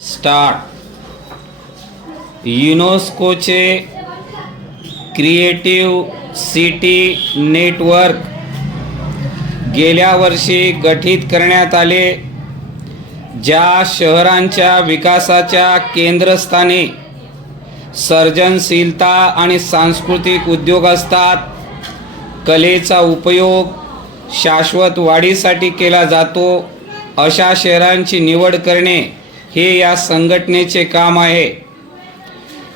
Start युनेस्कोचे creative city network गेल्या वर्षी गठीत करण्यात आले. ज्या शहरांच्या विकासाच्या केंद्रस्थानी सर्जनशीलता आणि सांस्कृतिक उद्योग असतात, कलेचा उपयोग शाश्वत वाढीसाठी केला जातो, अशा शहरांची निवड करणे हे या संघटनेचे काम आहे.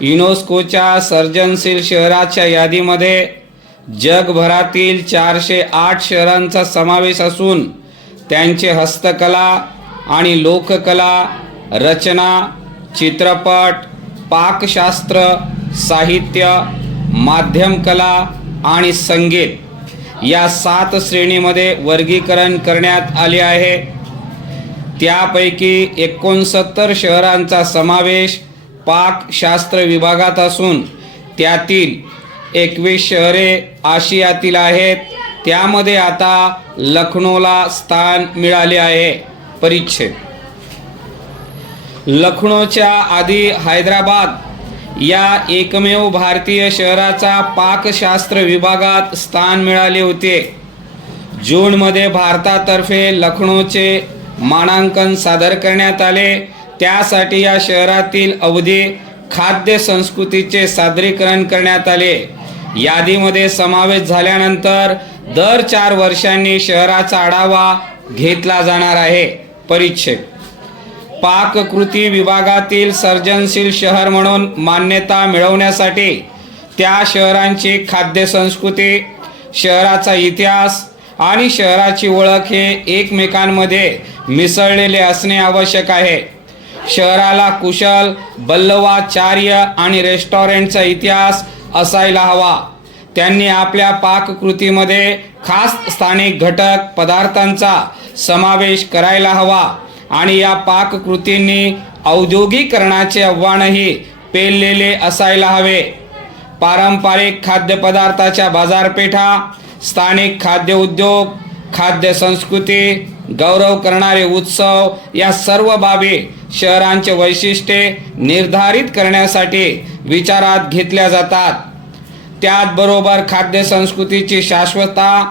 युनेस्कोच्या सर्जनशील शहराच्या यादीमध्ये जगभरातील 408 शहरांचा समावेश असून त्यांचे हस्तकला आणि लोककला, रचना, चित्रपट, पाकशास्त्र, साहित्य, माध्यमकला आणि संगीत या 7 श्रेणीमध्ये वर्गीकरण करण्यात आले आहे. त्यापैकी 69 शहरांचा समावेश पाकशास्त्र विभागात असून त्यातील 21 शहरे आशियातील आहेत. त्यामध्ये आता लखनौला स्थान मिळाले आहे. परिच्छेद लखनौच्या आधी हैदराबाद या एकमेव भारतीय शहराचा पाकशास्त्र विभागात स्थान मिळाले होते. जूनमध्ये भारतातर्फे लखनौचे मानांकन सादर करण्यात आले. त्यासाठी या शहरातील अवधी खाद्य संस्कृतीचे सादरीकरण करण्यात आले. यादीमध्ये समावेश झाल्यानंतर दर 4 वर्षांनी शहराचा आढावा घेतला जाणार आहे. परिच्छेद पाककृती विभागातील सर्जनशील शहर म्हणून मान्यता मिळवण्यासाठी त्या शहरांची खाद्य संस्कृती, शहराचा इतिहास आणि शहराची ओळख हे एकमेकांमध्ये मिसळलेले असणे आवश्यक आहे. शहराला कुशल बल्लवाचार्य आणि रेस्टॉरंटचा इतिहास असायला हवा. त्यांनी आपल्या पाककृतीमध्ये खास स्थानिक घटक पदार्थांचा समावेश करायला हवा आणि या पाककृतींनी औद्योगिकरणाचे आव्हानही पेललेले असायला हवे. पारंपरिक खाद्यपदार्थाच्या बाजारपेठा, स्थानिक खाद्य उद्योग, खाद्य संस्कृती, गौरव करणारे उत्सव या सर्व बाबी शहरांचे वैशिष्ट्ये निर्धारित करण्यासाठी विचारात घेतल्या जातात. त्याचबरोबर खाद्य संस्कृतीची शाश्वतता,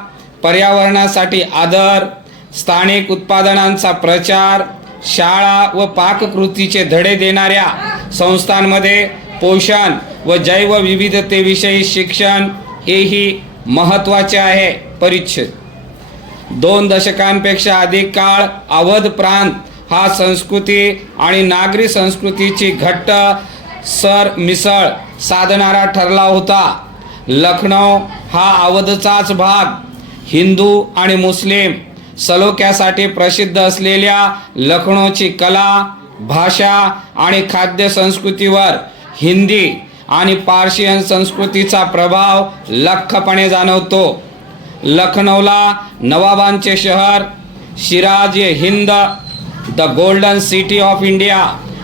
पर्यावरणासाठी आदर, स्थानिक उत्पादनांचा प्रचार, शाळा व पाककृतीचे धडे देणाऱ्या संस्थांमध्ये पोषण व जैवविविधतेविषयी शिक्षण हेही महत्त्वाचे आहे. परिच्छेद 2 दशकांपेक्षा अधिक काळ अवध प्रांत हा संस्कृती आणि नागरी संस्कृतीची घट्ट सरमिसळ साधणारा ठरला होता. लखनौ हा अवधचाच भाग. हिंदू आणि मुस्लिम सलोख्यासाठी प्रसिद्ध असलेल्या लखनौची कला, भाषा आणि खाद्य संस्कृतीवर हिंदी आणि पार्शियन संस्कृतीचा प्रभाव लख्खपणे जाणवतो. लखनौला नवाबांचे शहर, Siraj-e-Hind, the golden city of India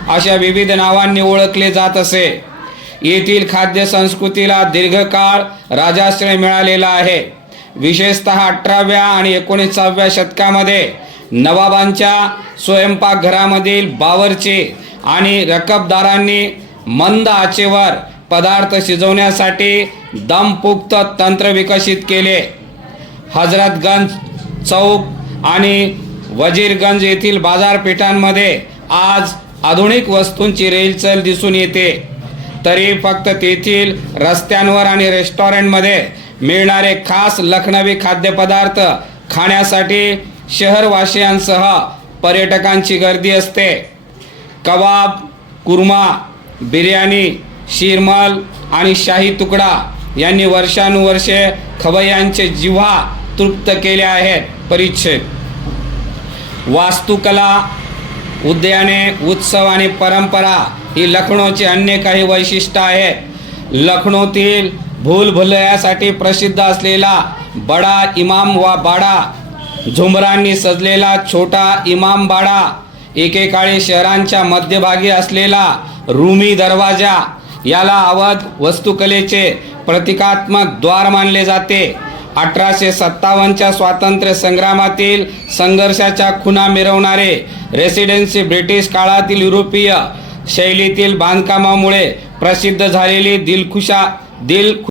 अशा विविध नावांनी ओळखले जात असे. येथील खाद्य संस्कृतीला दीर्घकाळ राजाश्रय मिळालेला आहे. विशेषतः 18व्या आणि 19व्या शतकामध्ये नवाबांच्या स्वयंपाकघरामधील बावर्ची आणि रकबदारांनी मंद आचेवर पदार्थ शिजवण्यासाठी दमपुक्त तंत्र विकसित केले. हजरतगंज चौक आणि वजीरगंज येथील बाजारपेठांमध्ये आज आधुनिक वस्तूंची रेलचल दिसून येते. तरी फक्त तेथील रस्त्यांवर आणि रेस्टॉरंटमध्ये मिळणारे खास लखनवी खाद्यपदार्थ खाण्यासाठी शहरवासियांसह पर्यटकांची गर्दी असते. कबाब, कुर्मा, बिर्याणी, शीरमल आणि शाही तुकडा यांनी वर्षानुवर्षे खवय्यांचे जिव्हा तृप्त केले आहेत. परिच्छेद वास्तुकला, उद्याने, उत्सव आणि परंपरा ही लखनौची अन्य काही वैशिष्ट्ये आहेत. लखनौतील भूलभुलैयासाठी प्रसिद्ध असलेला बडा इमाम बाडा, झुंबरांनी सजलेला छोटा इमाम बाडा, एकेकाळी शहरांच्या मध्यभागी असलेला रूमी दरवाजा याला अवध वास्तुकलेचे प्रतिकात्मक द्वार मानले जाते. 1857च्या स्वातंत्र्य संग्रामातील संघर्षाच्या खुणा मिरवणारे रेसिडेन्सी ब्रिटिश काळातील युरोपीय शैलीतील बांधकामामुळे प्रसिद्ध झालेली दिल